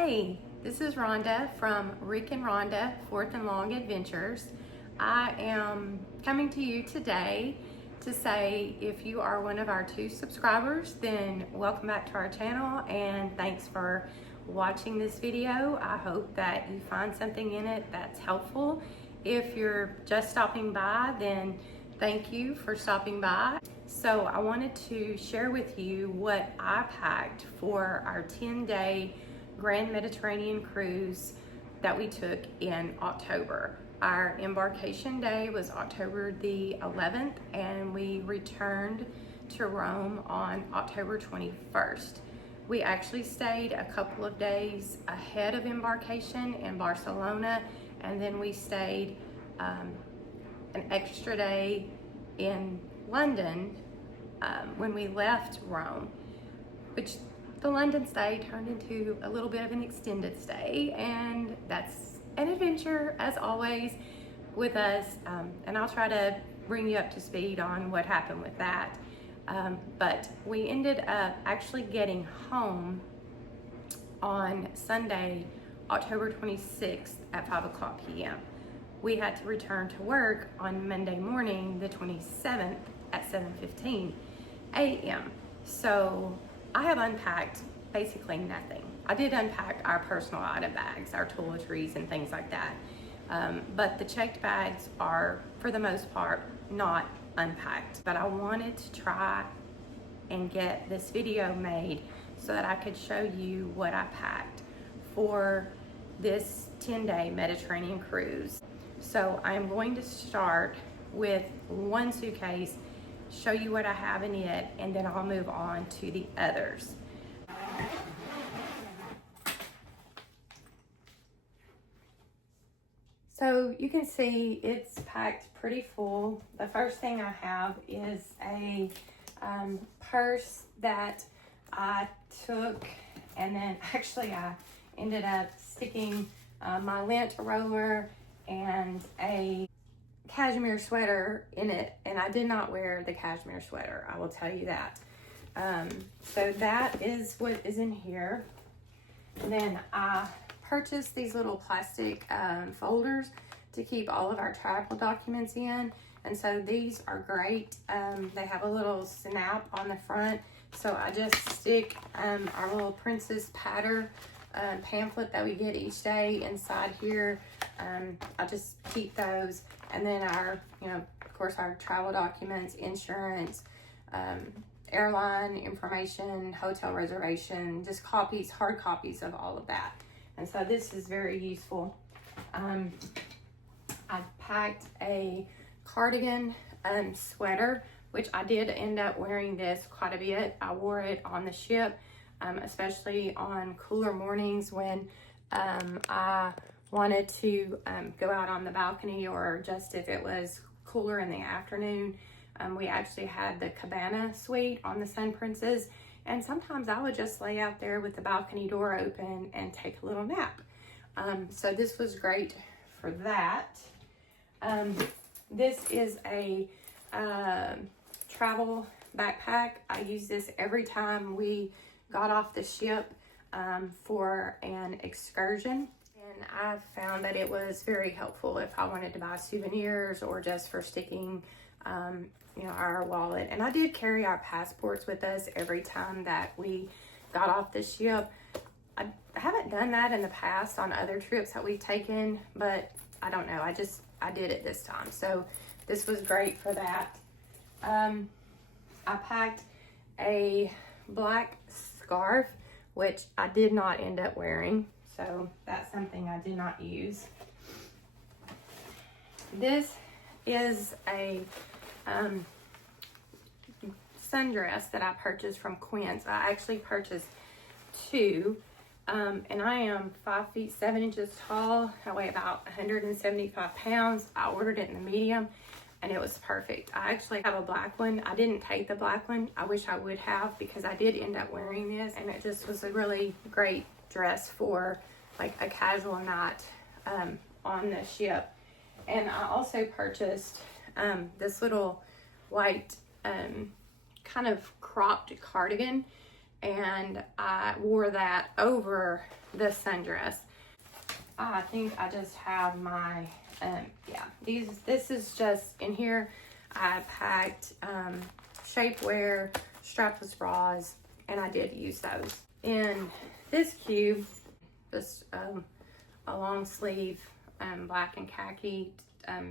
Hey, this is Rhonda from Rick and Rhonda Fourth and Long Adventures. I am coming to you today to say if you are one of our 2 subscribers, then welcome back to our channel and thanks for watching this video. I hope that you find something in it that's helpful. If you're just stopping by, then thank you for stopping by. So I wanted to share with you what I packed for our 10-day Grand Mediterranean cruise that we took in October. Our embarkation day was October the 11th and we returned to Rome on October 21st. We actually stayed a couple of days ahead of embarkation in Barcelona, and then we stayed an extra day in London when we left Rome, which the London stay turned into a little bit of an extended stay, and that's an adventure as always with us, and I'll try to bring you up to speed on what happened with that. But we ended up actually getting home on Sunday, October 26th at 5:00 p.m. We had to return to work on Monday morning, the 27th at 7:15 a.m. So I have unpacked basically nothing. I did unpack our personal item bags, our toiletries and things like that. But the checked bags are, for the most part, not unpacked. But I wanted to try and get this video made so that I could show you what I packed for this 10-day Mediterranean cruise. So I'm going to start with one suitcase, show you what I have in it, and then I'll move on to the others. So you can see it's packed pretty full. The first thing I have is a purse that I took, and then actually I ended up sticking my lint roller and a cashmere sweater in it, and I did not wear the cashmere sweater, I will tell you that. So that is what is in here. And then I purchased these little plastic folders to keep all of our travel documents in, and so these are great. They have a little snap on the front, so I just stick our little Princess Patter pamphlet that we get each day inside here. I just keep those, and then our, of course, our travel documents, insurance, airline information, hotel reservation, just copies, hard copies of all of that. And so this is very useful. I packed a cardigan sweater, which I did end up wearing this quite a bit. I wore it on the ship, especially on cooler mornings when I wanted to go out on the balcony, or just if it was cooler in the afternoon. We actually had the cabana suite on the Sun Princess, and sometimes I would just lay out there with the balcony door open and take a little nap. So this was great for that. This is a travel backpack. I use this every time we got off the ship for an excursion. And I found that it was very helpful if I wanted to buy souvenirs or just for sticking our wallet. And I did carry our passports with us every time that we got off the ship. I haven't done that in the past on other trips that we've taken, but I don't know, I did it this time. So this was great for that. I packed a black scarf, which I did not end up wearing. So that's something I did not use. This is a sundress that I purchased from Quince. I actually purchased 2, and I am 5 feet 7 inches tall. I weigh about 175 pounds. I ordered it in the medium, and it was perfect. I actually have a black one. I didn't take the black one. I wish I would have, because I did end up wearing this, and it just was a really great dress for like a casual night on the ship. And I also purchased this little white kind of cropped cardigan and I wore that over the sundress. I think I just have my, yeah, this is just, in here I packed shapewear, strapless bras, and I did use those. In this cube, just a long sleeve black and khaki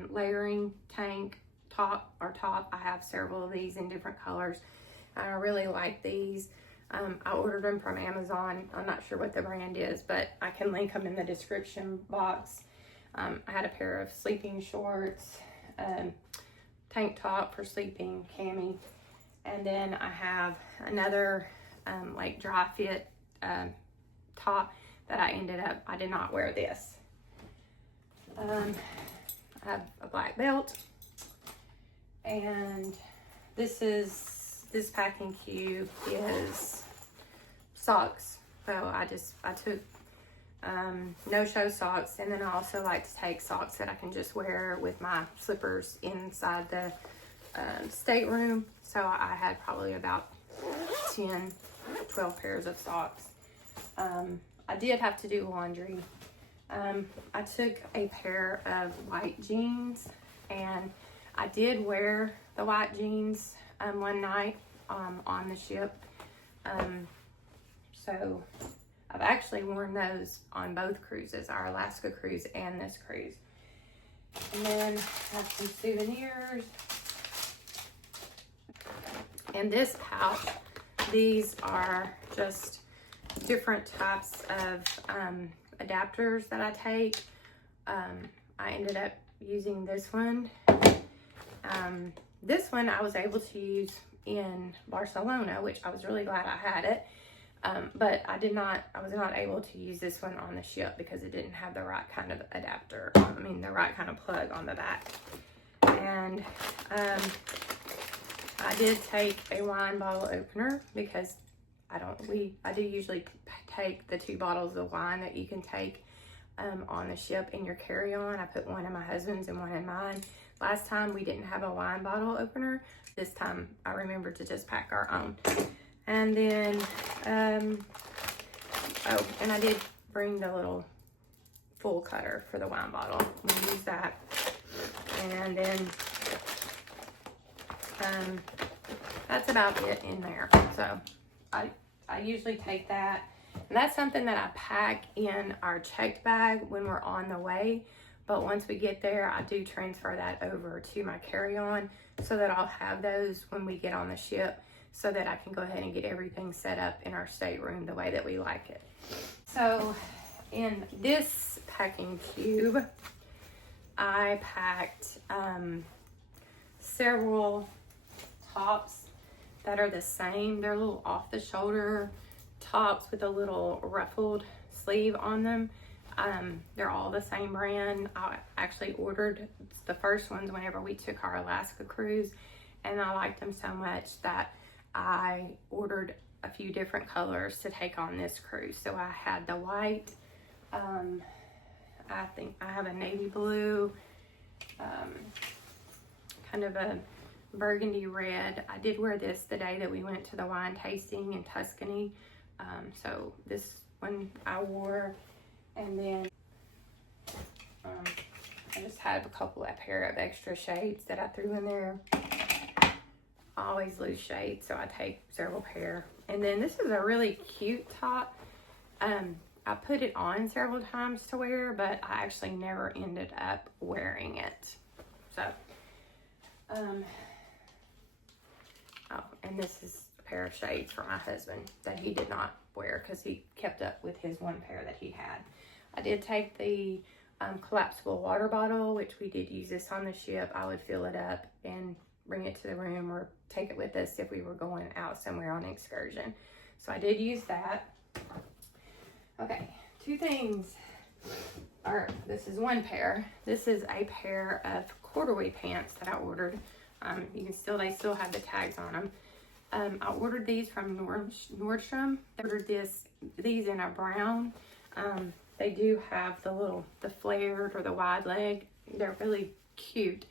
layering tank top. I have several of these in different colors. I really like these. I ordered them from Amazon. I'm not sure what the brand is, but I can link them in the description box. I had a pair of sleeping shorts, tank top for sleeping, cami, and then I have another like dry fit top that I did not wear this. I have a black belt, and this packing cube is socks. So I took no-show socks, and then I also like to take socks that I can just wear with my slippers inside the stateroom. So I had probably about 10, 12 pairs of socks. I did have to do laundry. I took a pair of white jeans, and I did wear the white jeans one night on the ship. So I've actually worn those on both cruises, our Alaska cruise and this cruise. And then I have some souvenirs. And this pouch, these are just different types of adapters that I take. I ended up using this one. This one I was able to use in Barcelona, which I was really glad I had it. But I was not able to use this one on the ship because it didn't have the right kind of adapter. The right kind of plug on the back. And I did take a wine bottle opener because I do usually take the 2 bottles of wine that you can take on the ship in your carry-on. I put one in my husband's and one in mine. Last time we didn't have a wine bottle opener. This time I remembered to just pack our own. And then, oh, and I did bring the little full cutter for the wine bottle. We'll use that. And then, that's about it in there. So I usually take that. And that's something that I pack in our checked bag when we're on the way. But once we get there, I do transfer that over to my carry-on so that I'll have those when we get on the ship, so that I can go ahead and get everything set up in our stateroom the way that we like it. So in this packing cube, I packed several tops that are the same. They're little off the shoulder tops with a little ruffled sleeve on them. They're all the same brand. I actually ordered the first ones whenever we took our Alaska cruise, and I liked them so much that I ordered a few different colors to take on this cruise. So I had the white, I think I have a navy blue, kind of a burgundy red. I did wear this the day that we went to the wine tasting in Tuscany. So this one I wore, and then I just have a pair of extra shades that I threw in there. I always lose shades, so I take several pair. And then this is a really cute top. I put it on several times to wear, but I actually never ended up wearing it. So, oh, and this is a pair of shades for my husband that he did not wear because he kept up with his one pair that he had. I did take the collapsible water bottle, which we did use this on the ship. I would fill it up and bring it to the room or take it with us if we were going out somewhere on an excursion. So I did use that. Okay, 2 things. This is one pair. This is a pair of corduroy pants that I ordered. They still have the tags on them. I ordered these from Nordstrom. I ordered these in a brown. They do have the flared or the wide leg. They're really cute.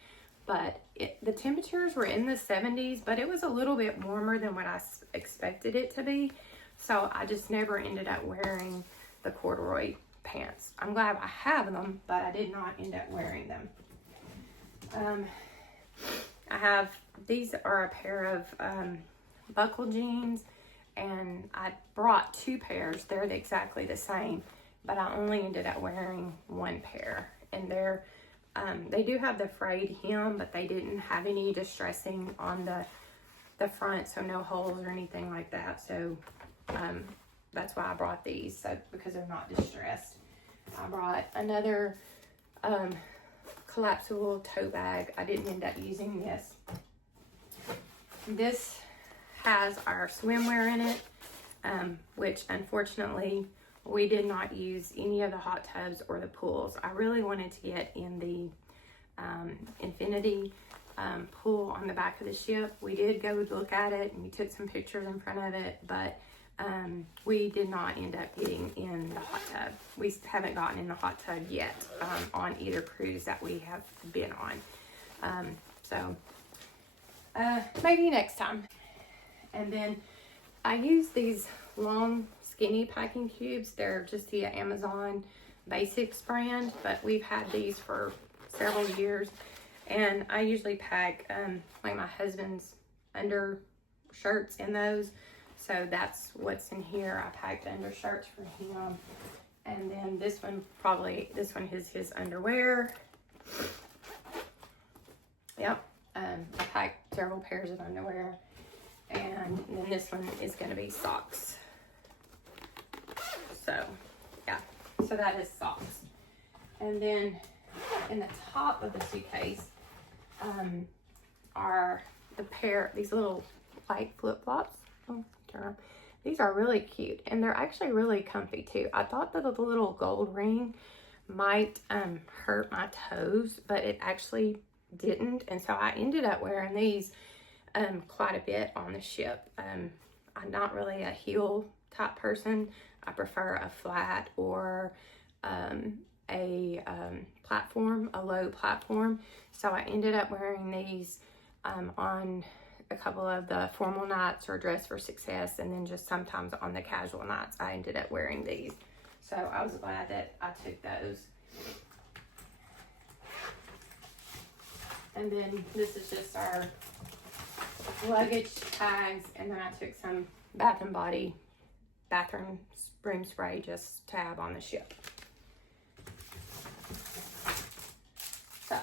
But the temperatures were in the 70s, but it was a little bit warmer than what I expected it to be. So I just never ended up wearing the corduroy pants. I'm glad I have them, but I did not end up wearing them. These are a pair of buckle jeans, and I brought 2 pairs. They're exactly the same, but I only ended up wearing 1 pair. And they do have the frayed hem, but they didn't have any distressing on the front, so no holes or anything like that. So that's why I brought these, so because they're not distressed. I brought another collapsible tote bag. I didn't end up using this. This has our swimwear in it, which unfortunately we did not use any of the hot tubs or the pools. I really wanted to get in the infinity pool on the back of the ship. We did go look at it and we took some pictures in front of it, but we did not end up getting in the hot tub. We haven't gotten in the hot tub yet on either cruise that we have been on. So maybe next time. And then I use these long skinny packing cubes. They're just the Amazon Basics brand, but we've had these for several years. And I usually pack like my husband's undershirts in those. So that's what's in here. I packed undershirts for him. And then this one is his underwear. Yep. I packed several pairs of underwear. And then this one is going to be socks. So, yeah. So that is socks. And then in the top of the suitcase are these little white flip-flops. Oh, turn around. These are really cute, and they're actually really comfy too. I thought that the little gold ring might hurt my toes, but it actually didn't, and so I ended up wearing these quite a bit on the ship. I'm not really a heel type person. I prefer a flat or a platform, a low platform. So I ended up wearing these on a couple of the formal nights or dress for success, and then just sometimes on the casual nights I ended up wearing these. So I was glad that I took those. And then this is just our luggage tags, and then I took some Bath and Body bathroom room spray just to have on the ship. So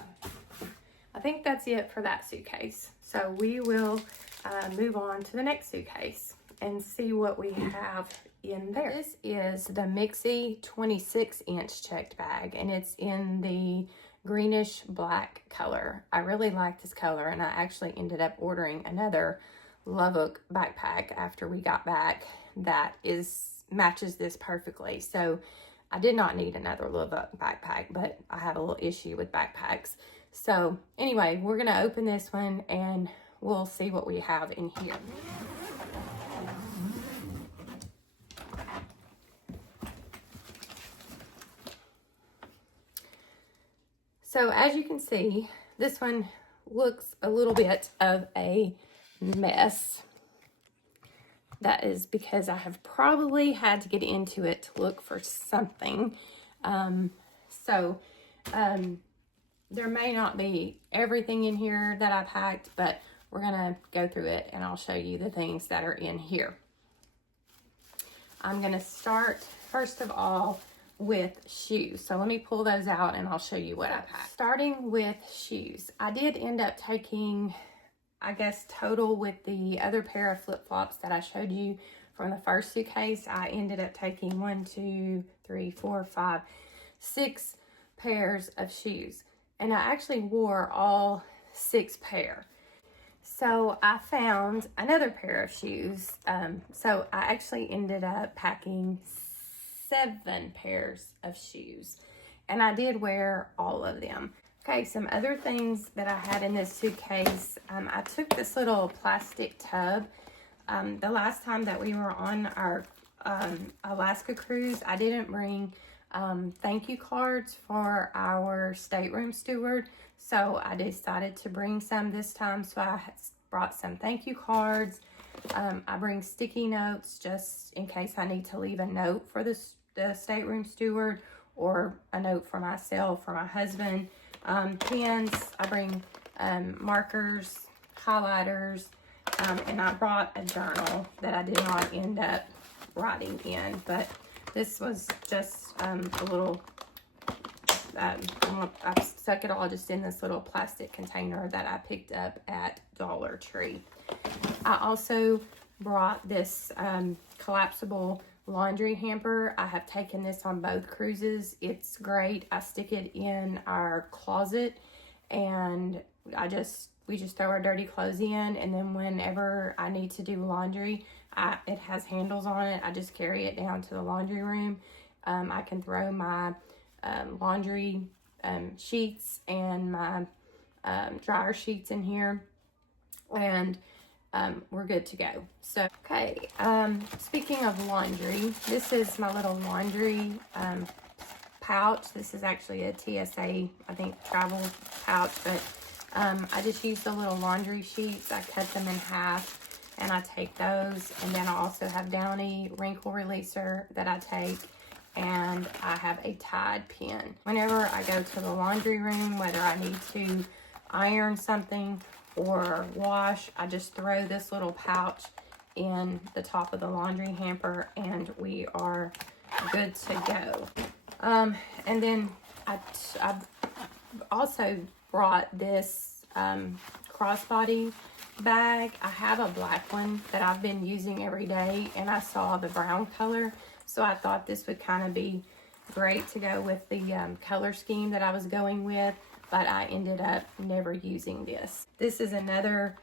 I think that's it for that suitcase. So we will move on to the next suitcase and see what we have in there. This is the Mixie 26-inch checked bag, and it's in the greenish black color. I really like this color, and I actually ended up ordering another Loveoak backpack after we got back that matches this perfectly. So I did not need another Loveoak backpack, but I have a little issue with backpacks. So anyway, we're gonna open this one and we'll see what we have in here. So as you can see, this one looks a little bit of a mess. That is because I have probably had to get into it to look for something. There may not be everything in here that I packed, but we're gonna go through it and I'll show you the things that are in here. I'm gonna start first of all with shoes. So let me pull those out and I'll show you what I packed. Starting with shoes, I did end up taking, I guess total with the other pair of flip-flops that I showed you from the first suitcase, I ended up taking 6 pairs of shoes. And I actually wore all 6 pair. So I found another pair of shoes. So I actually ended up packing 7 pairs of shoes. And I did wear all of them. Okay, some other things that I had in this suitcase. I took this little plastic tub. The last time that we were on our Alaska cruise, I didn't bring thank you cards for our stateroom steward, so I decided to bring some this time. So I brought some thank you cards, I bring sticky notes just in case I need to leave a note for the stateroom steward, or a note for myself, for my husband. Pens, I bring markers, highlighters, and I brought a journal that I did not end up writing in, but this was just a little, I stuck it all just in this little plastic container that I picked up at Dollar Tree. I also brought this collapsible laundry hamper. I have taken this on both cruises. It's great. I stick it in our closet, and we just throw our dirty clothes in, and then whenever I need to do laundry, it has handles on it. I just carry it down to the laundry room. I can throw my laundry sheets and my dryer sheets in here, and we're good to go. So, okay, speaking of laundry, this is my little laundry pouch. This is actually a TSA, I think, travel pouch, but I just use the little laundry sheets. I cut them in half, and I take those, and then I also have Downy wrinkle releaser that I take, and I have a Tide pen. Whenever I go to the laundry room, whether I need to iron something or wash, I just throw this little pouch in the top of the laundry hamper, and we are good to go. And then I've also brought this crossbody bag. I have a black one that I've been using every day, and I saw the brown color, so I thought this would kind of be great to go with the color scheme that I was going with, but I ended up never using this. This is another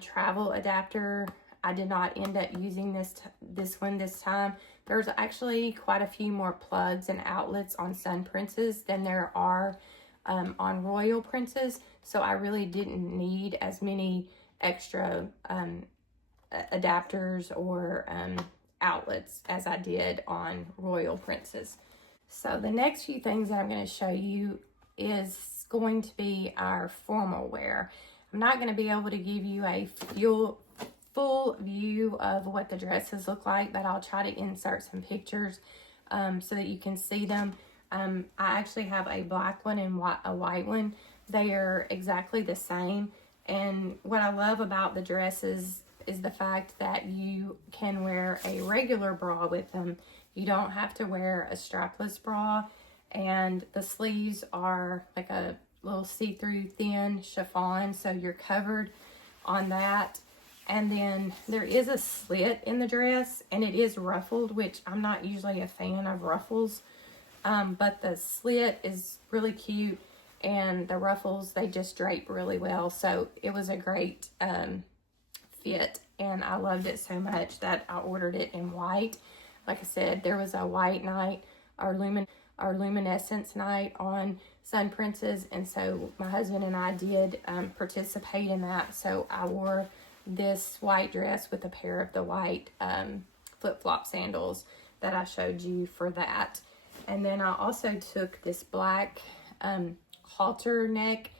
travel adapter. I did not end up using this one this time. There's actually quite a few more plugs and outlets on Sun Princess than there are on Royal Princess, so I really didn't need as many extra adapters or outlets as I did on Royal Princess. So the next few things that I'm going to show you is going to be our formal wear. I'm not going to be able to give you a full view of what the dresses look like, but I'll try to insert some pictures so that you can see them. I actually have a black one and a white one. They are exactly the same, and what I love about the dresses is the fact that you can wear a regular bra with them. You don't have to wear a strapless bra, and the sleeves are like a little see-through thin chiffon, so you're covered on that. And then there is a slit in the dress, and it is ruffled, which I'm not usually a fan of ruffles, but the slit is really cute, and the ruffles, they just drape really well. So it was a great fit, and I loved it so much that I ordered it in white. Like I said, there was a white night, our luminescence night on Sun Princess, and so my husband and I did participate in that. So I wore this white dress with a pair of the white flip-flop sandals that I showed you for that. And then I also took this black halter neck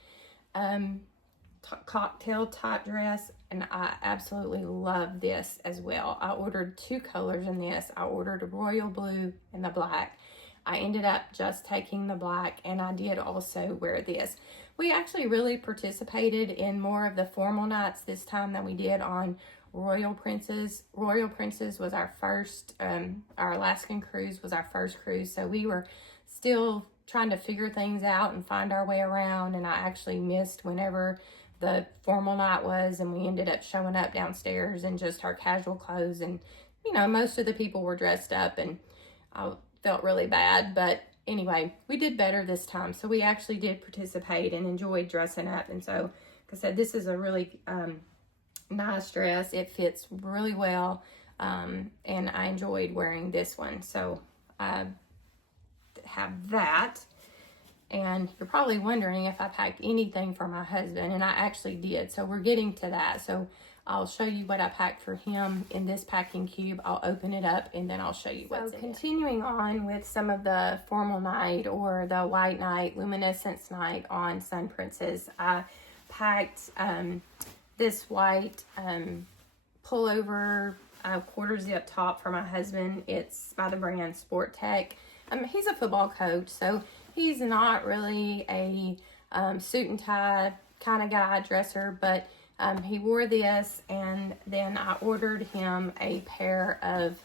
cocktail top dress, and I absolutely love this as well. I ordered two colors in this. I ordered a royal blue and the black. I ended up just taking the black, and I did also wear this. We actually really participated in more of the formal nights this time than we did on Royal Princess. Royal Princess was our first, our Alaskan cruise was our first cruise, so we were still trying to figure things out and find our way around, and I actually missed whenever the formal night was, and we ended up showing up downstairs in just our casual clothes, and you know, most of the people were dressed up, and I felt really bad, but anyway, we did better this time, so we actually did participate and enjoyed dressing up. And so, like I said, this is a really nice dress. It fits really well, and I enjoyed wearing this one. So I have that. And you're probably wondering if I packed anything for my husband, and I actually did. So we're getting to that. So I'll show you what I packed for him in this packing cube. I'll open it up, and then I'll show you what's in it. Continuing on with some of the formal night or the white night, luminescence night on Sun Princess, I packed this white pullover quarter zip top for my husband. It's by the brand Sport Tech. He's a football coach, so he's not really a suit and tie kind of guy, dresser, but he wore this, and then I ordered him a pair of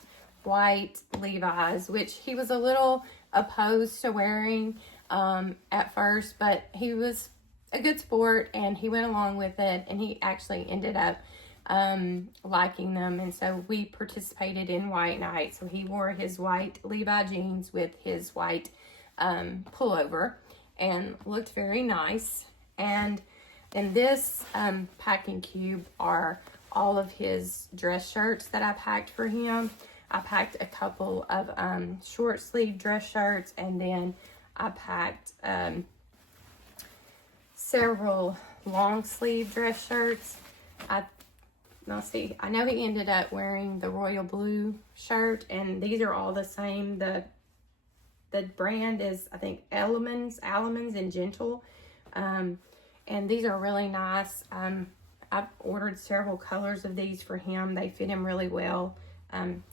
white Levi's, which he was a little opposed to wearing at first, but he was a good sport and he went along with it, and he actually ended up liking them, and so we participated in white night. So he wore his white Levi jeans with his white pullover and looked very nice. And in this packing cube are all of his dress shirts that I packed for him. I packed a couple of short sleeve dress shirts, and then I packed several long sleeve dress shirts. Let's see, I know he ended up wearing the royal blue shirt, and these are all the same. The brand is, I think, Elements and Gentle. And these are really nice. I've ordered several colors of these for him. They fit him really well.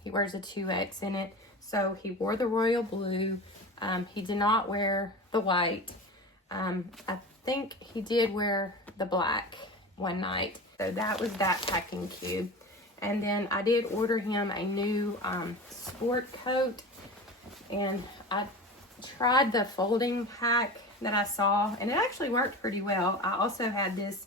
He wears a 2X in it. So he wore the royal blue. He did not wear the white. I think he did wear the black one night. So that was that packing cube. And then I did order him a new sport coat. And I tried the folding pack that I saw, and it actually worked pretty well. I also had this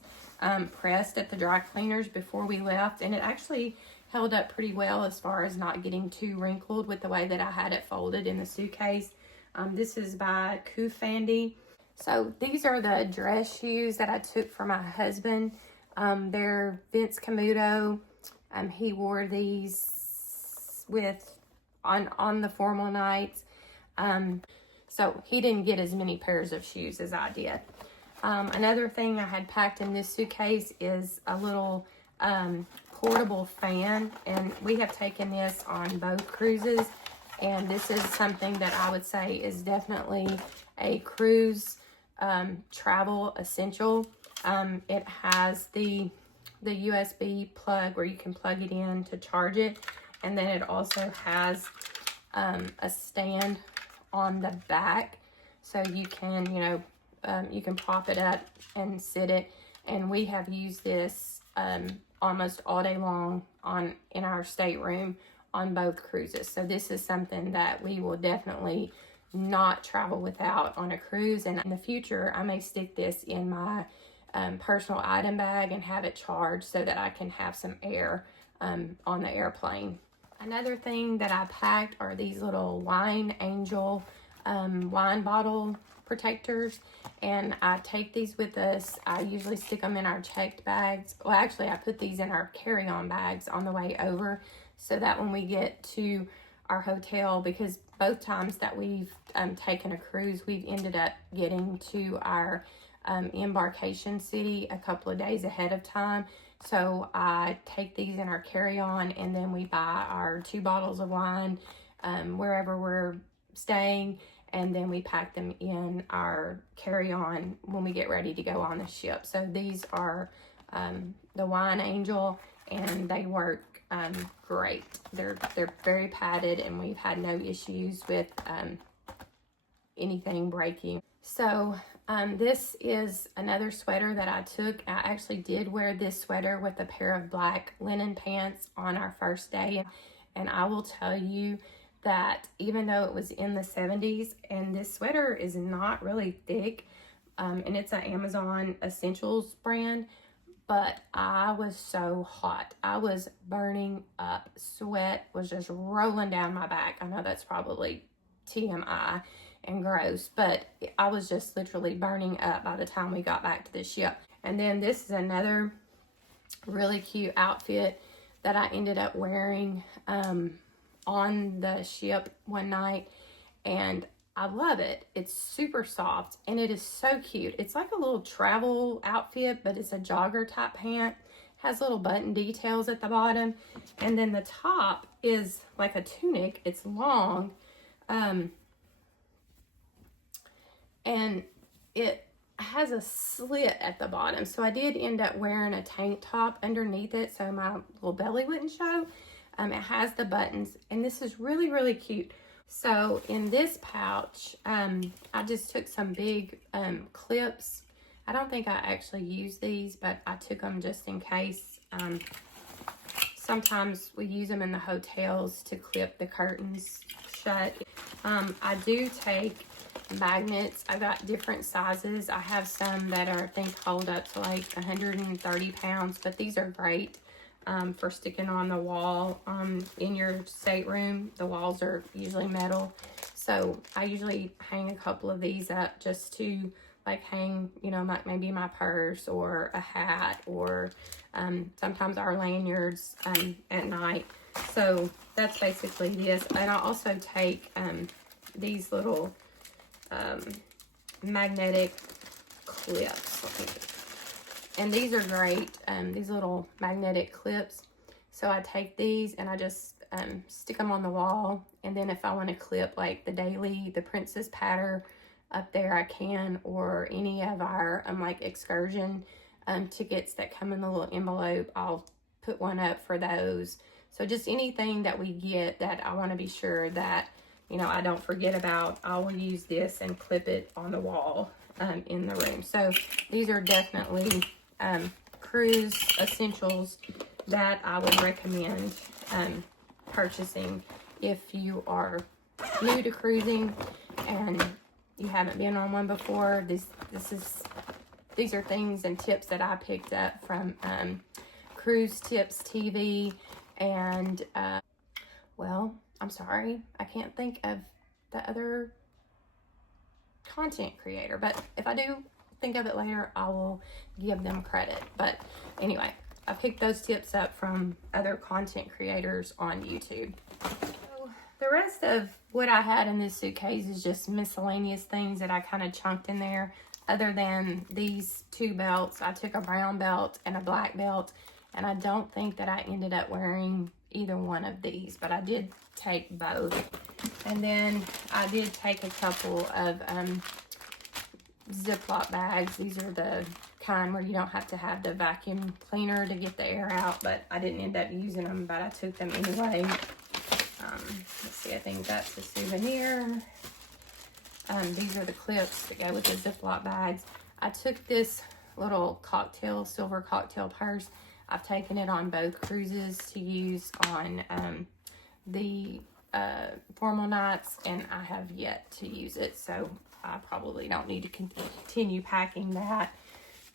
pressed at the dry cleaners before we left, and it actually held up pretty well as far as not getting too wrinkled with the way that I had it folded in the suitcase. This is by Kufandy. So these are the dress shoes that I took for my husband. They're Vince Camuto. He wore these on the formal nights. So he didn't get as many pairs of shoes as I did. Another thing I had packed in this suitcase is a little portable fan, and we have taken this on both cruises, and this is something that I would say is definitely a cruise travel essential. It has the USB plug where you can plug it in to charge it, and then it also has a stand on the back, so you can, you can prop it up and sit it. And we have used this almost all day long in our stateroom on both cruises. So this is something that we will definitely not travel without on a cruise. And in the future, I may stick this in my personal item bag and have it charged so that I can have some air on the airplane. Another thing that I packed are these little Wine Angel wine bottle protectors, and I take these with us. I usually stick them in our checked bags. Well, actually, I put these in our carry-on bags on the way over, so that when we get to our hotel, because both times that we've taken a cruise, we've ended up getting to our embarkation city a couple of days ahead of time. So I take these in our carry-on, and then we buy our 2 bottles of wine wherever we're staying, and then we pack them in our carry-on when we get ready to go on the ship. So these are the Wine Angel, and they work great. They're very padded, and we've had no issues with anything breaking. So this is another sweater that I took. I actually did wear this sweater with a pair of black linen pants on our first day, and I will tell you that even though it was in the 70s, and this sweater is not really thick, and it's an Amazon Essentials brand, but I was so hot. I was burning up. Sweat was just rolling down my back. I know that's probably TMI and gross, but I was just literally burning up by the time we got back to the ship. And then this is another really cute outfit that I ended up wearing on the ship one night, and I love it. It's super soft, and it is so cute. It's like a little travel outfit, but it's a jogger type pant. Has little button details at the bottom, and then the top is like a tunic. It's long, and it has a slit at the bottom. So I did end up wearing a tank top underneath it so my little belly wouldn't show. It has the buttons, and this is really, really cute. So in this pouch, I just took some big clips. I don't think I actually used these, but I took them just in case. Sometimes we use them in the hotels to clip the curtains shut. I do take magnets. I got different sizes. I have some that are, I think, hold up to like 130 pounds, but these are great for sticking on the wall in your stateroom. The walls are usually metal, so I usually hang a couple of these up just to like hang, you know, maybe my purse or a hat, or sometimes our lanyards at night. So that's basically this. And I also take these little magnetic clips. And these are great, these little magnetic clips. So I take these and I just stick them on the wall. And then if I want to clip like the Princess Patter up there, I can, or any of our like excursion tickets that come in the little envelope, I'll put one up for those. So just anything that we get that I want to be sure that, you know, I don't forget about, I will use this and clip it on the wall in the room. So these are definitely cruise essentials that I would recommend purchasing if you are new to cruising and you haven't been on one before. These are things and tips that I picked up from Cruise Tips TV, and well, I'm sorry, I can't think of the other content creator, but if I do think of it later, I will give them credit. But anyway, I picked those tips up from other content creators on YouTube. So the rest of what I had in this suitcase is just miscellaneous things that I kind of chunked in there. Other than these two belts, I took a brown belt and a black belt, and I don't think that I ended up wearing either one of these, but I did take both. And then I did take a couple of Ziploc bags. These are the kind where you don't have to have the vacuum cleaner to get the air out, but I didn't end up using them, but I took them anyway. Let's see, I think that's a souvenir. These are the clips that go with the Ziploc bags. I took this little silver cocktail purse. I've taken it on both cruises to use on the formal nights, and I have yet to use it, so I probably don't need to continue packing that.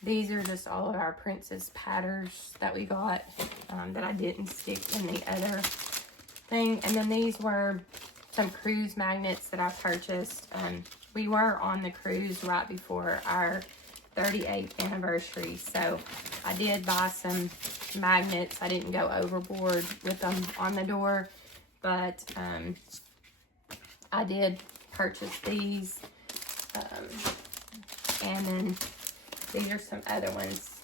These are just all of our Princess Patters that we got that I didn't stick in the other thing. And then these were some cruise magnets that I purchased. We were on the cruise right before our 38th anniversary, so I did buy some magnets. I didn't go overboard with them on the door, but I did purchase these. And then these are some other ones.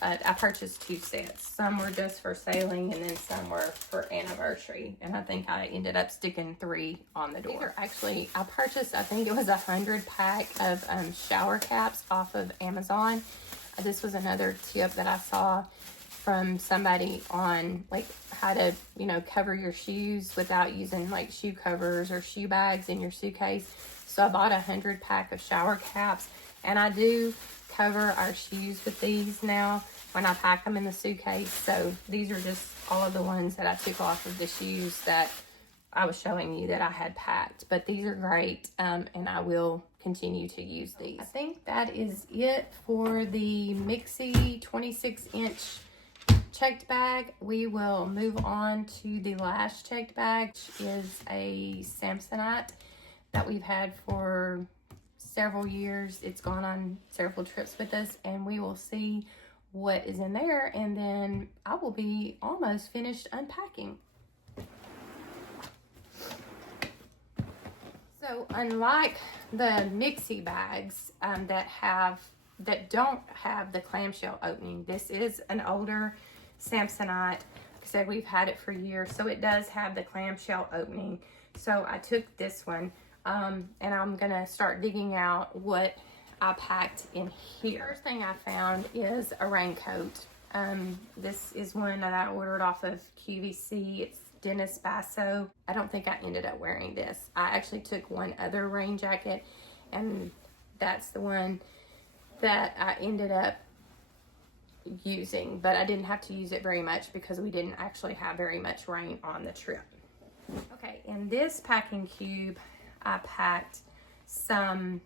I purchased 2 sets. Some were just for sailing, and then some were for anniversary. And I think I ended up sticking 3 on the door. These are actually, I purchased, I think it was 100 pack of shower caps off of Amazon. This was another tip that I saw from somebody on like how to, you know, cover your shoes without using like shoe covers or shoe bags in your suitcase. So I bought 100 pack of shower caps, and I do cover our shoes with these now when I pack them in the suitcase. So these are just all of the ones that I took off of the shoes that I was showing you that I had packed. But these are great, and I will continue to use these. I think that is it for the Mixie 26-inch checked bag. We will move on to the last checked bag, which is a Samsonite that we've had for several years. It's gone on several trips with us, and we will see what is in there, and then I will be almost finished unpacking. So unlike the Mixie bags that don't have the clamshell opening, this is an older Samsonite. Like I said, we've had it for years, so it does have the clamshell opening. So I took this one, and I'm gonna start digging out what I packed in here. First thing I found is a raincoat. This is one that I ordered off of QVC. It's Dennis Basso. I don't think I ended up wearing this. I actually took one other rain jacket, and that's the one that I ended up using, but I didn't have to use it very much because we didn't actually have very much rain on the trip. Okay, in this packing cube, I packed some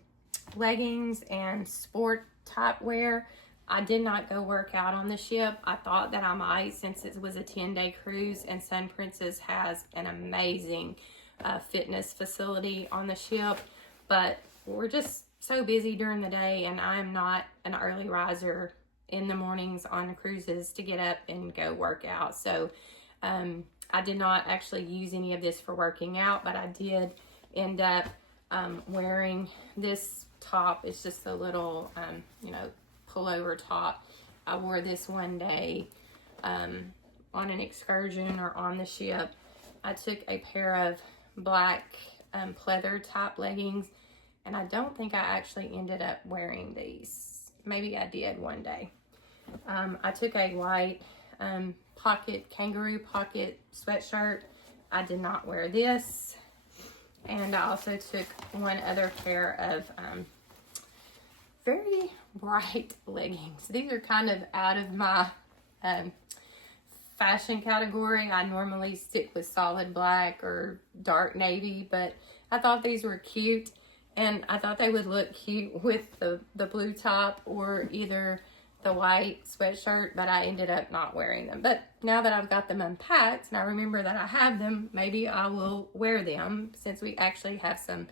leggings and sport type wear. I did not go work out on the ship. I thought that I might, since it was a 10-day cruise, and Sun Princess has an amazing fitness facility on the ship, but we're just so busy during the day, and I'm not an early riser in the mornings on the cruises to get up and go work out. So I did not actually use any of this for working out, but I did end up wearing this top. It's just a little, pullover top. I wore this one day on an excursion or on the ship. I took a pair of black pleather type leggings, and I don't think I actually ended up wearing these. Maybe I did one day. I took a white kangaroo pocket sweatshirt. I did not wear this. And I also took one other pair of very bright leggings. These are kind of out of my fashion category. I normally stick with solid black or dark navy, but I thought these were cute, and I thought they would look cute with the blue top or either the white sweatshirt, but I ended up not wearing them. But now that I've got them unpacked and I remember that I have them, maybe I will wear them, since we actually have some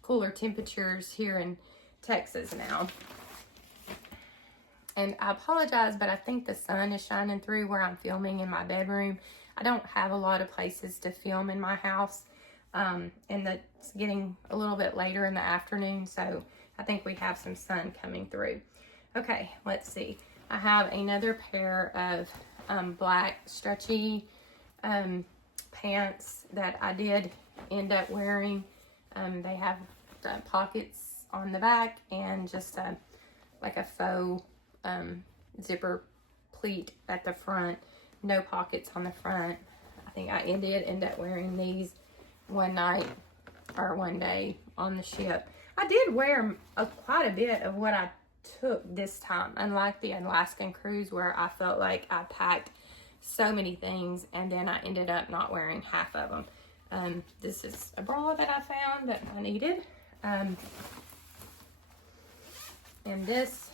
cooler temperatures here in Texas now. And I apologize, but I think the sun is shining through where I'm filming in my bedroom. I don't have a lot of places to film in my house, and it's getting a little bit later in the afternoon, so I think we have some sun coming through. Okay, let's see. I have another pair of black stretchy pants that I did end up wearing. They have pockets on the back and just like a faux zipper pleat at the front. No pockets on the front. I think I did end up wearing these one night or one day on the ship. I did wear quite a bit of what I took this time, unlike the Alaskan cruise where I felt like I packed so many things and then I ended up not wearing half of them. This is a bra that I found that I needed. And this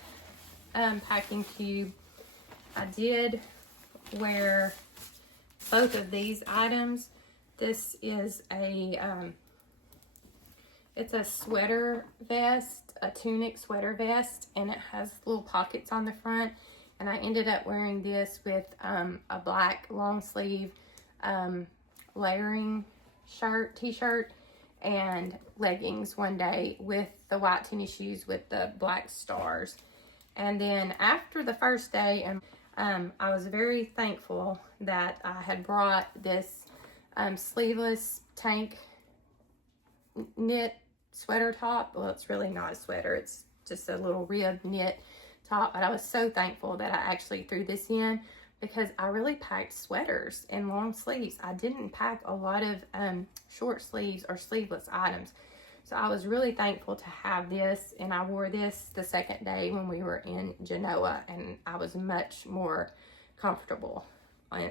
packing cube, I did wear both of these items. This is it's a sweater vest, a tunic sweater vest, and it has little pockets on the front. And I ended up wearing this with a black long sleeve layering t-shirt and leggings one day with the white tennis shoes with the black stars. And then after the first day, I was very thankful that I had brought this sleeveless tank knit sweater top. Well, it's really not a sweater, it's just a little rib knit top, but I was so thankful that I actually threw this in, because I really packed sweaters and long sleeves. I didn't pack a lot of short sleeves or sleeveless items, so I was really thankful to have this. And I wore this the second day when we were in Genoa, and I was much more comfortable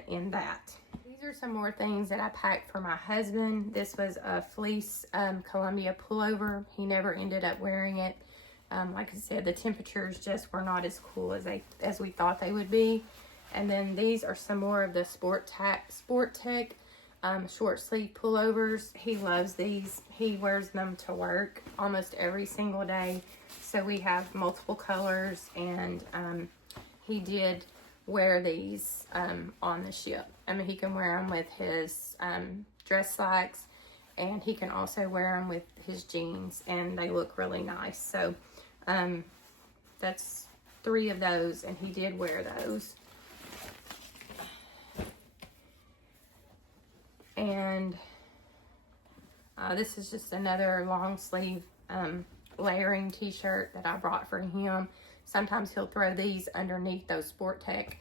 in that. These are some more things that I packed for my husband. This was a fleece Columbia pullover. He never ended up wearing it. Like I said, the temperatures just were not as cool as we thought they would be. And then these are some more of the Sport Tech short sleeve pullovers. He loves these. He wears them to work almost every single day. So we have multiple colors, and he did wear these on the ship. I mean, he can wear them with his dress slacks, and he can also wear them with his jeans, and they look really nice. So that's 3 of those, and he did wear those. And this is just another long sleeve layering t-shirt that I brought for him. Sometimes he'll throw these underneath those Sport Tech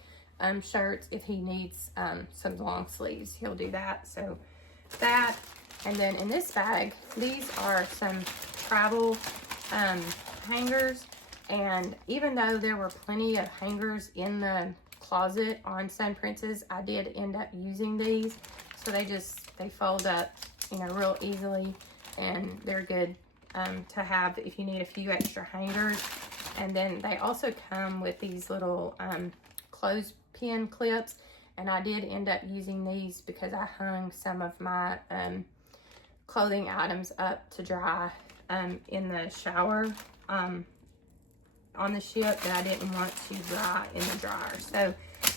shirts if he needs some long sleeves. He'll do that. So that, and then in this bag, these are some travel hangers. And even though there were plenty of hangers in the closet on Sun Princess, I did end up using these. So they fold up, you know, real easily, and they're good to have if you need a few extra hangers. And then they also come with these little clothespin clips, and I did end up using these because I hung some of my clothing items up to dry in the shower on the ship that I didn't want to dry in the dryer. So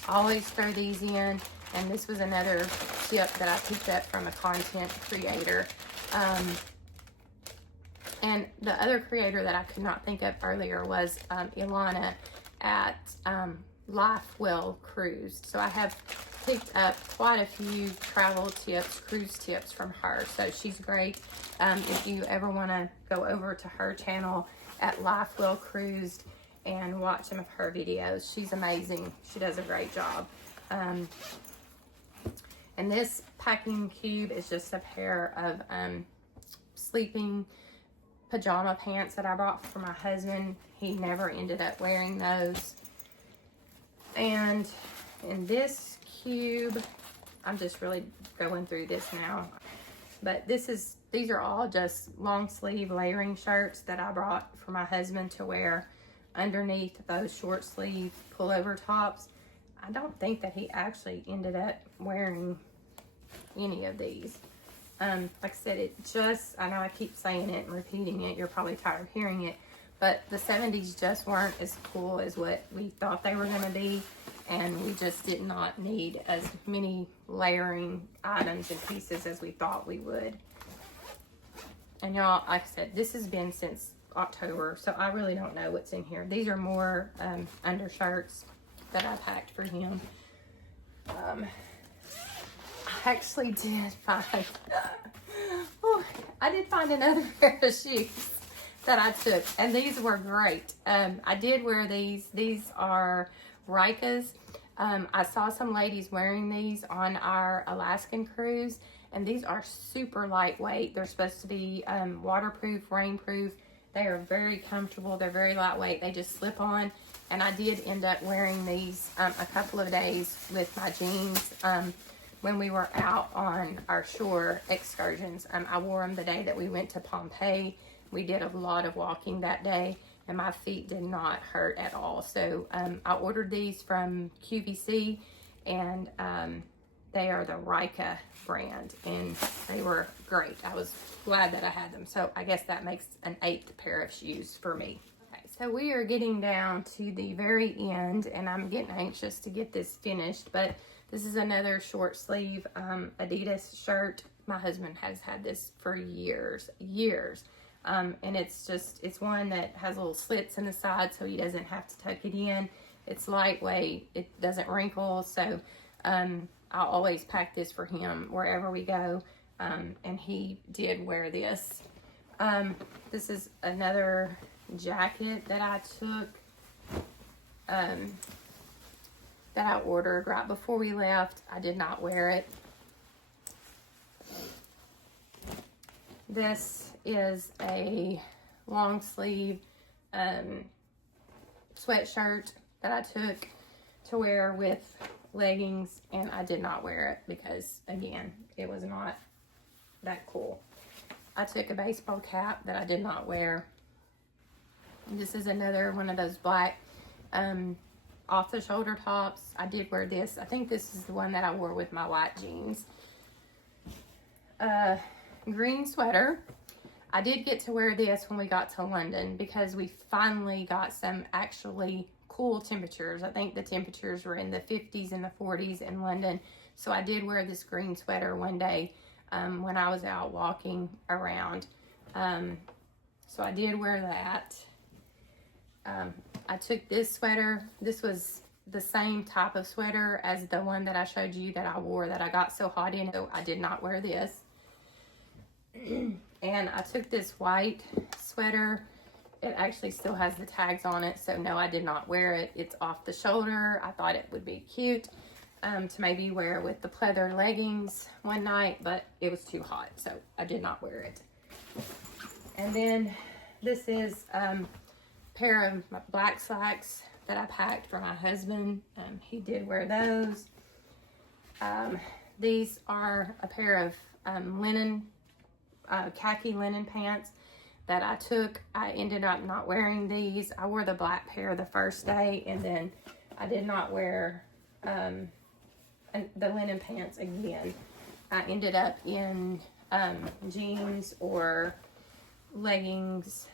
I always throw these in, and this was another tip that I picked up from a content creator. And the other creator that I could not think of earlier was Ilana at Lifewell Cruise. So I have picked up quite a few travel tips, cruise tips from her. So she's great. If you ever want to go over to her channel at Lifewell Cruise and watch some of her videos, she's amazing. She does a great job. And this packing cube is just a pair of sleeping pajama pants that I brought for my husband. He never ended up wearing those. And in this cube, I'm just really going through this now, but these are all just long sleeve layering shirts that I brought for my husband to wear underneath those short sleeve pullover tops. I don't think that he actually ended up wearing any of these. Like I said, I know I keep saying it and repeating it, you're probably tired of hearing it, but the 70s just weren't as cool as what we thought they were going to be, and we just did not need as many layering items and pieces as we thought we would. And y'all, like I said, this has been since October, so I really don't know what's in here. These are more undershirts that I packed for him. I actually did find, I did find another pair of shoes that I took, and these were great. I did wear these. These are Rikas. I saw some ladies wearing these on our Alaskan cruise, and these are super lightweight. They're supposed to be waterproof, rainproof. They are very comfortable. They're very lightweight. They just slip on, and I did end up wearing these a couple of days with my jeans when we were out on our shore excursions. I wore them the day that we went to Pompeii. We did a lot of walking that day, and my feet did not hurt at all. So I ordered these from QVC, and they are the Rika brand, and they were great. I was glad that I had them. So I guess that makes an 8th pair of shoes for me. Okay, so we are getting down to the very end, and I'm getting anxious to get this finished, but this is another short sleeve Adidas shirt. My husband has had this for years. And it's one that has little slits in the side so he doesn't have to tuck it in. It's lightweight, it doesn't wrinkle, so I'll always pack this for him wherever we go, and he did wear this. This is another jacket that I took, that I ordered right before we left. I did not wear it. This is a long sleeve sweatshirt that I took to wear with leggings, and I did not wear it because, again, it was not that cool. I took a baseball cap that I did not wear. This is another one of those black off the shoulder tops. I did wear this. I think this is the one that I wore with my white jeans. Green sweater. I did get to wear this when we got to London because we finally got some actually cool temperatures. I think the temperatures were in the 50s and the 40s in London. So I did wear this green sweater one day when I was out walking around. So I did wear that. I took this sweater. This was the same type of sweater as the one that I showed you that I wore that I got so hot in. So I did not wear this. And I took this white sweater it actually still has the tags on it. So no, I did not wear it. It's off the shoulder. I thought it would be cute to maybe wear with the pleather leggings one night, but it was too hot, so I did not wear it. And then this is a pair of black slacks that I packed for my husband. He did wear those. These are a pair of khaki linen pants that I took. I ended up not wearing these. I wore the black pair the first day, and then I did not wear the linen pants again. I ended up in jeans or leggings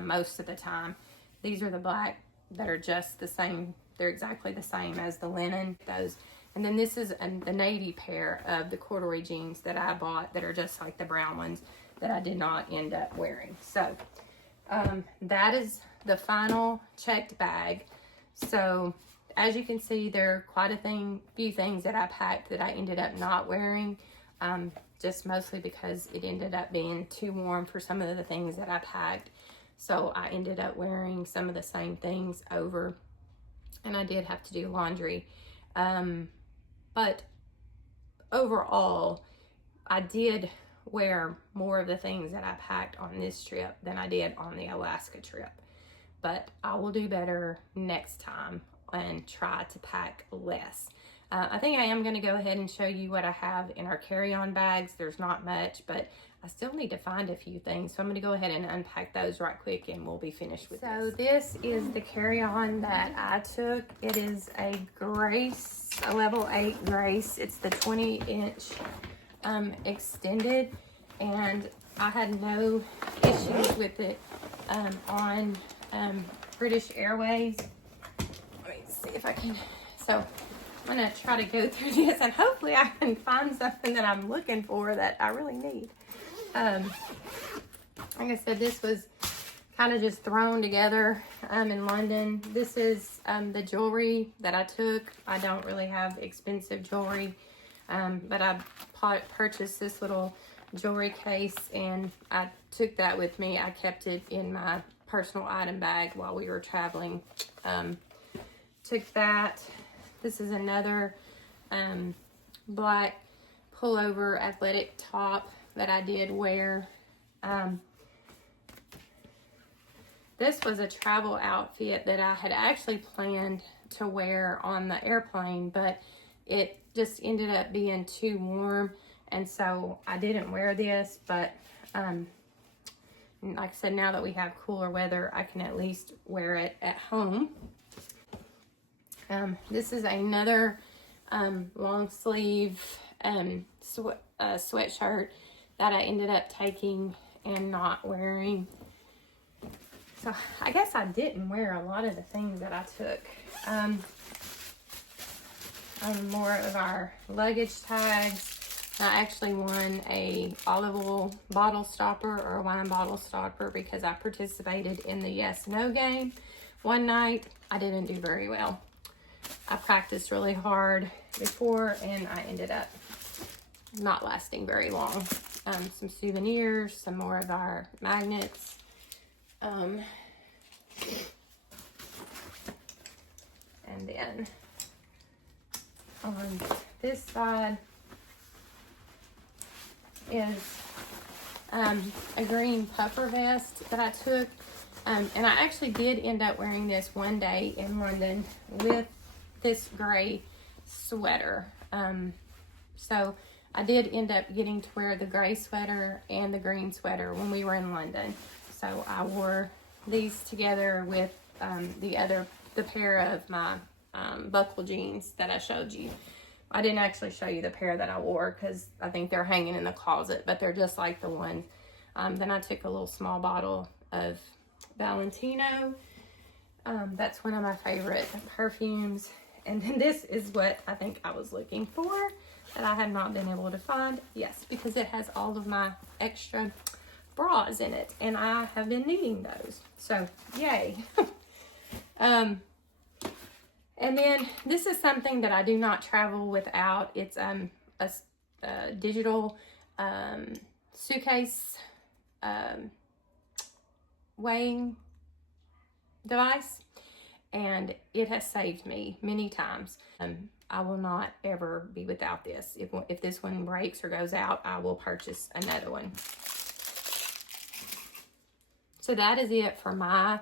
most of the time. These are the black that are just the same. They're exactly the same as the linen. Those. And then this is the navy pair of the corduroy jeans that I bought that are just like the brown ones that I did not end up wearing. So that is the final checked bag. So as you can see, there are quite a few things that I packed that I ended up not wearing, just mostly because it ended up being too warm for some of the things that I packed. So I ended up wearing some of the same things over, and I did have to do laundry. But overall, I did wear more of the things that I packed on this trip than I did on the Alaska trip. But I will do better next time and try to pack less. I think I am going to go ahead and show you what I have in our carry-on bags. There's not much, but I still need to find a few things. So I'm going to go ahead and unpack those right quick, and we'll be finished with this. So this is the carry-on that I took. It is a Grace, a level 8 Grace. It's the 20-inch extended, and I had no issues with it on British Airways. Let me see if I can. So I'm gonna try to go through this, and hopefully I can find something that I'm looking for that I really need. Like I said, this was kind of just thrown together in London. This is the jewelry that I took. I don't really have expensive jewelry, but I purchased this little jewelry case, and I took that with me. I kept it in my personal item bag while we were traveling. Took that. This is another black pullover athletic top that I did wear. This was a travel outfit that I had actually planned to wear on the airplane, but it just ended up being too warm, and so I didn't wear this. But like I said, now that we have cooler weather, I can at least wear it at home. This is another long sleeve sweatshirt that I ended up taking and not wearing. So I guess I didn't wear a lot of the things that I took. More of our luggage tags. I actually won a olive oil bottle stopper or a wine bottle stopper because I participated in the yes no game one night. I didn't do very well. I practiced really hard before, and I ended up not lasting very long. Some souvenirs, some more of our magnets. And then on this side is a green puffer vest that I took. And I actually did end up wearing this one day in London with this gray sweater. So I did end up getting to wear the gray sweater and the green sweater when we were in London. So I wore these together with the pair of my buckle jeans that I showed you. I didn't actually show you the pair that I wore because I think they're hanging in the closet, but they're just like the ones. Then I took a little small bottle of Valentino. That's one of my favorite perfumes. And then this is what I think I was looking for that I have not been able to find. Yes, because it has all of my extra bras in it, and I have been needing those. So, yay. And then this is something that I do not travel without. It's a digital suitcase weighing device, and it has saved me many times. I will not ever be without this. If this one breaks or goes out, I will purchase another one. So that is it for my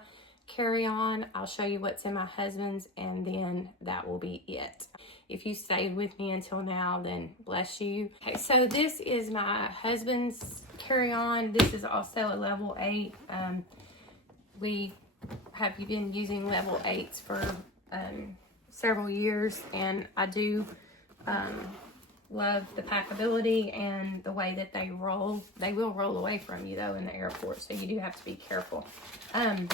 carry-on. I'll show you what's in my husband's, and then that will be it. If you stayed with me until now, then bless you. Okay, so this is my husband's carry-on. This is also a level 8. We have been using level 8s for several years, and I do love the packability and the way that they roll. They will roll away from you though in the airport, so you do have to be careful. Know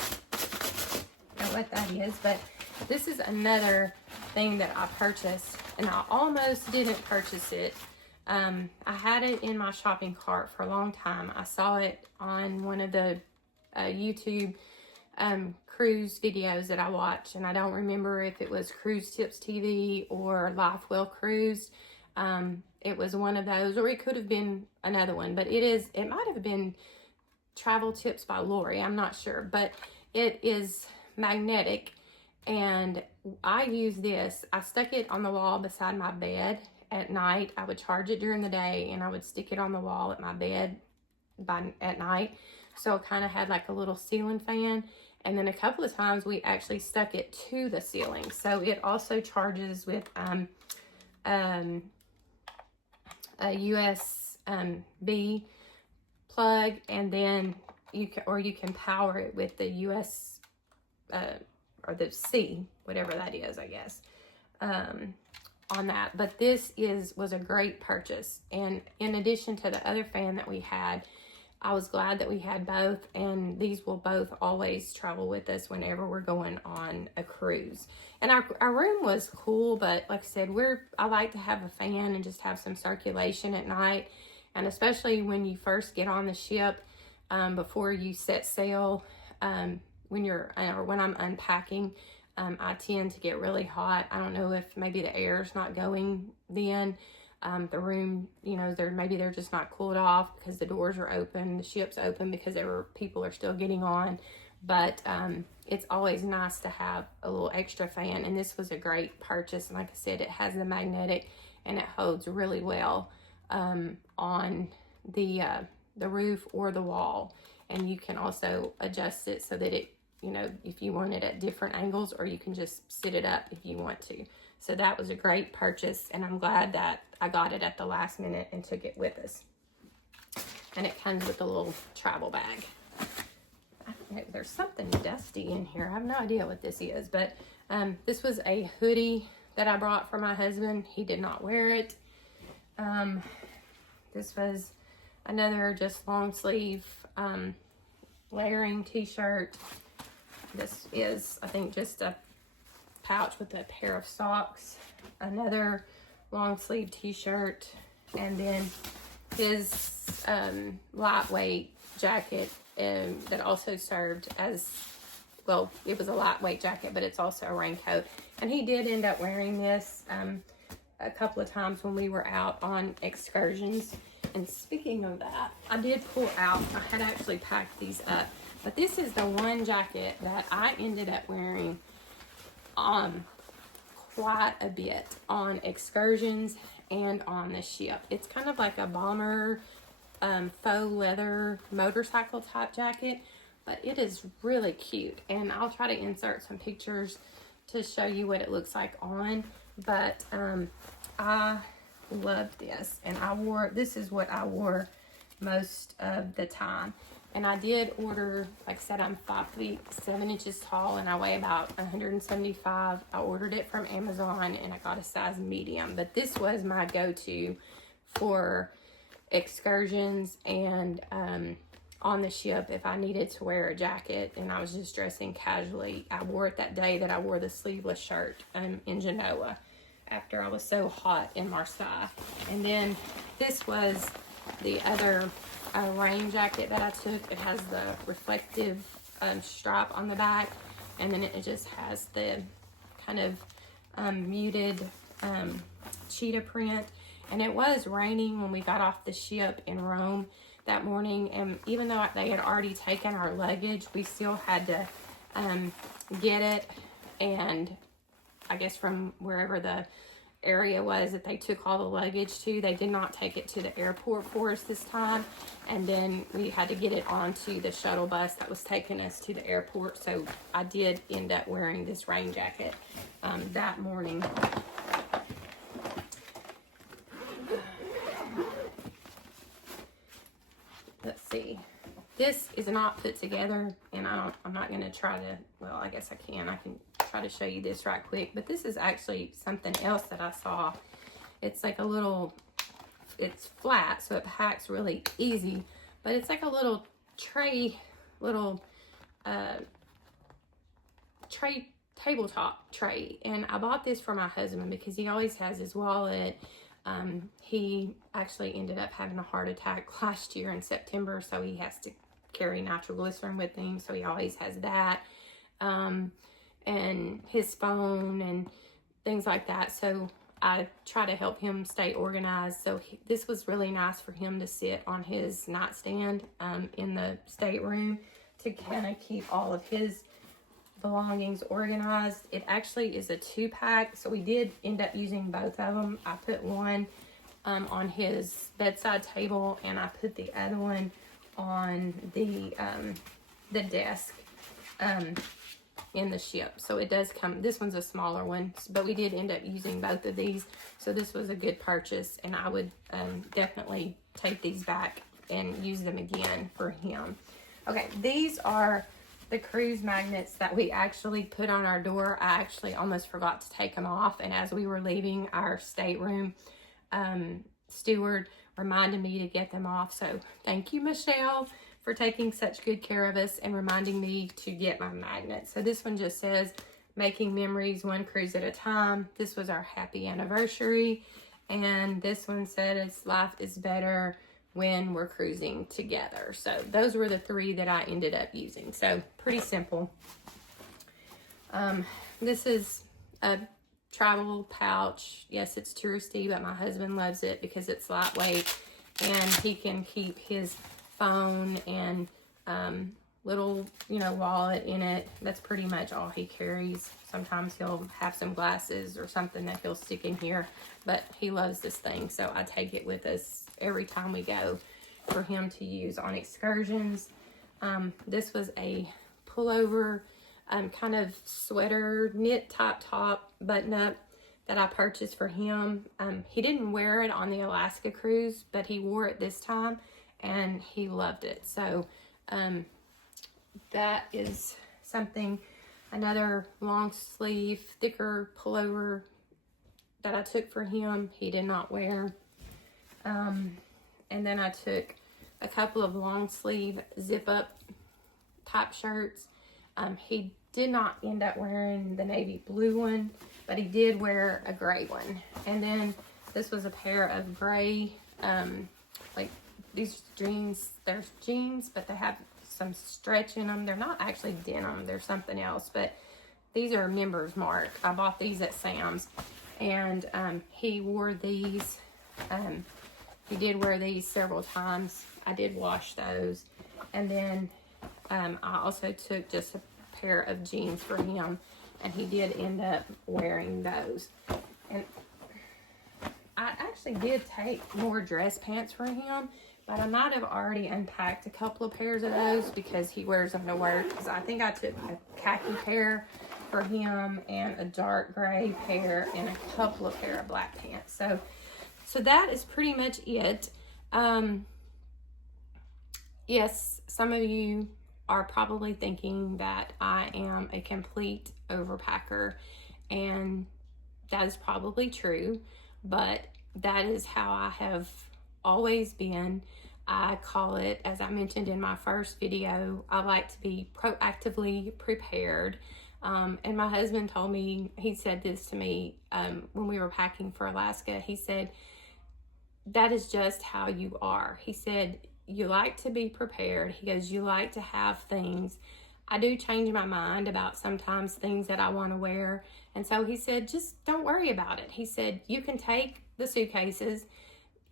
what that is, but this is another thing that I purchased, and I almost didn't purchase it. I had it in my shopping cart for a long time. I saw it on one of the YouTube cruise videos that I watch, and I don't remember if it was Cruise Tips TV or Life Well Cruised. It was one of those, or it could have been another one, but it might have been Travel Tips by Lori, I'm not sure, but it is magnetic, and I use this. I stuck it on the wall beside my bed at night. I would charge it during the day, and I would stick it on the wall at my bed at night, so it kind of had like a little ceiling fan. And then a couple of times we actually stuck it to the ceiling, so it also charges with a USB plug, and then you can power it with the US or the C, whatever that is, I guess, on that. But this was a great purchase, and in addition to the other fan that we had, I was glad that we had both, and these will both always travel with us whenever we're going on a cruise. And our room was cool, but like I said, I like to have a fan and just have some circulation at night, and especially when you first get on the ship, before you set sail, when I'm unpacking, I tend to get really hot. I don't know if maybe the air's not going then. The room, maybe they're just not cooled off because the doors are open, the ship's open because people are still getting on. But it's always nice to have a little extra fan, and this was a great purchase. And like I said, it has the magnetic, and it holds really well on the roof or the wall. And you can also adjust it so that it, if you want it at different angles, or you can just sit it up if you want to. So that was a great purchase, and I'm glad that I got it at the last minute and took it with us. And it comes with a little travel bag. There's something dusty in here. I have no idea what this is, but this was a hoodie that I brought for my husband. He did not wear it. This was another just long sleeve layering t-shirt. This is, I think, just a pouch with a pair of socks, another long sleeve t-shirt, and then his lightweight jacket that also served as, well, it was a lightweight jacket, but it's also a raincoat. And he did end up wearing this a couple of times when we were out on excursions. And speaking of that, I did pull out, I had actually packed these up, but this is the one jacket that I ended up wearing quite a bit on excursions and on the ship. It's kind of like a bomber faux leather motorcycle type jacket, but it is really cute, and I'll try to insert some pictures to show you what it looks like on. But I love this, and this is what I wore most of the time. And I did order, like I said, I'm 5 feet 7 inches tall, and I weigh about 175. I ordered it from Amazon, and I got a size medium. But this was my go-to for excursions and on the ship if I needed to wear a jacket and I was just dressing casually. I wore it that day that I wore the sleeveless shirt in Genoa after I was so hot in Marseille. And then this was the other rain jacket that I took. It has the reflective stripe on the back, and then it just has the kind of muted cheetah print. And it was raining when we got off the ship in Rome that morning, and even though they had already taken our luggage, we still had to get it, and I guess from wherever the area was that they took all the luggage to, they did not take it to the airport for us this time, and then we had to get it onto the shuttle bus that was taking us to the airport. So I did end up wearing this rain jacket that morning. Let's see. This is not put together, and I'm not going to try to, well, I guess I can try to show you this right quick, but this is actually something else that I saw. It's like a little, it's flat, so it packs really easy, but it's like a little tray, tabletop tray, and I bought this for my husband because he always has his wallet. He actually ended up having a heart attack last year in September, so he has to carry nitroglycerin with him, so he always has that, and his phone and things like that. So I try to help him stay organized. So this was really nice for him to sit on his nightstand in the stateroom to kind of keep all of his belongings organized. It actually is a 2-pack, so we did end up using both of them. I put one on his bedside table, and I put the other one on the desk in the ship. So it does come, this one's a smaller one, but we did end up using both of these, so this was a good purchase, and I would definitely take these back and use them again for him. Okay, these are the cruise magnets that we actually put on our door. I actually almost forgot to take them off, and as we were leaving our stateroom, steward reminded me to get them off. So thank you, Michelle, for taking such good care of us and reminding me to get my magnets. So this one just says, making memories one cruise at a time. This was our happy anniversary, and this one said, it's life is better when we're cruising together. So those were the 3 that I ended up using. So pretty simple. This is a travel pouch. Yes, it's touristy, but my husband loves it because it's lightweight, and he can keep his phone and little, wallet in it. That's pretty much all he carries. Sometimes he'll have some glasses or something that he'll stick in here, but he loves this thing, so I take it with us every time we go for him to use on excursions. This was a pullover, kind of sweater, knit top button up that I purchased for him. He didn't wear it on the Alaska cruise, but he wore it this time, and he loved it. So that is something, another long sleeve, thicker pullover that I took for him. He did not wear. And then I took a couple of long sleeve zip up type shirts. He did not end up wearing the navy blue one, but he did wear a gray one. And then this was a pair of gray, like these jeans. There's jeans, but they have some stretch in them. They're not actually denim, they're something else, but these are Members Mark. I bought these at Sam's, and he wore these. He did wear these several times. I did wash those. And then I also took just a pair of jeans for him, and he did end up wearing those. And I actually did take more dress pants for him, but I might have already unpacked a couple of pairs of those because he wears them to work. Because I think I took a khaki pair for him and a dark gray pair and a couple of pair of black pants. So that is pretty much it. Yes, some of you are probably thinking that I am a complete overpacker, and that is probably true, but that is how I have always been. I call it, as I mentioned in my first video, I like to be proactively prepared. And my husband told me, he said this to me when we were packing for Alaska. He said, that is just how you are. He said, you like to be prepared. He goes, you like to have things. I do change my mind about sometimes things that I want to wear. And so he said, just don't worry about it. He said, you can take the suitcases.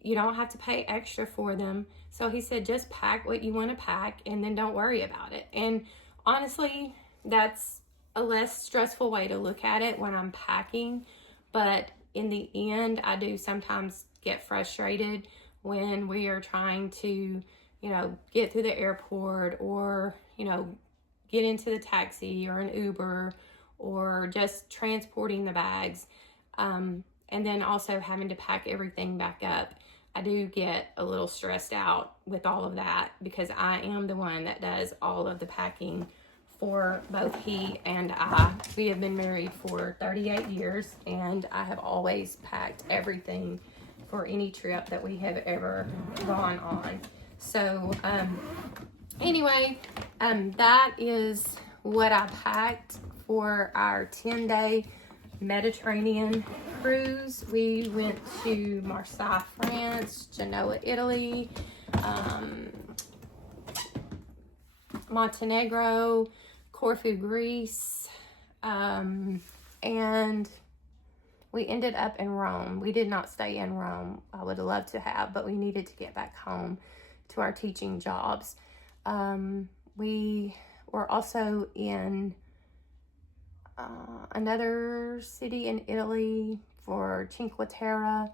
You don't have to pay extra for them. So he said, just pack what you want to pack and then don't worry about it. And honestly, that's a less stressful way to look at it when I'm packing. But in the end, I do sometimes get frustrated when we are trying to, you know, get through the airport, or, you know, get into the taxi or an Uber, or just transporting the bags. And then also having to pack everything back up. I do get a little stressed out with all of that because I am the one that does all of the packing for both he and I. We have been married for 38 years, and I have always packed everything for any trip that we have ever gone on. So anyway, that is what I packed for our 10-day Mediterranean cruise. We went to Marseille, France, Genoa, Italy, Montenegro, Corfu, Greece, and we ended up in Rome. We did not stay in Rome. I would have loved to have, but we needed to get back home to our teaching jobs. We were also in another city in Italy for Cinque Terre.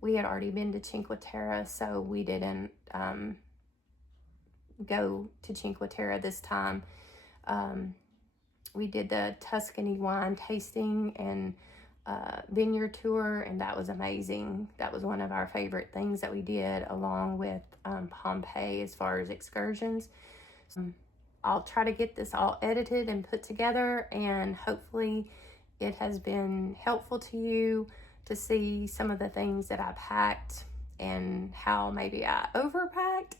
We had already been to Cinque Terre, so we didn't go to Cinque Terre this time. We did the Tuscany wine tasting and vineyard tour, and that was amazing. That was one of our favorite things that we did, along with Pompeii as far as excursions. I'll try to get this all edited and put together, and hopefully it has been helpful to you to see some of the things that I packed and how maybe I overpacked.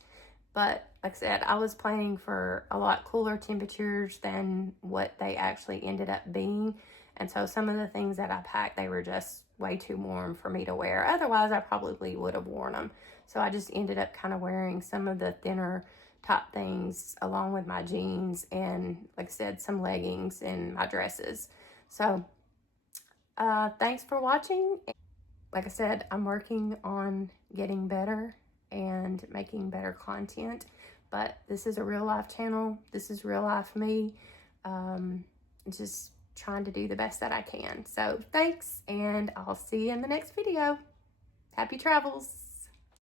But like I said, I was planning for a lot cooler temperatures than what they actually ended up being. And so some of the things that I packed, they were just way too warm for me to wear. Otherwise, I probably would have worn them. So I just ended up kind of wearing some of the thinner top things along with my jeans and, like I said, some leggings and my dresses. So thanks for watching. Like I said, I'm working on getting better and making better content, but this is a real life channel. This is real life me. Just trying to do the best that I can. So thanks, and I'll see you in the next video. Happy travels.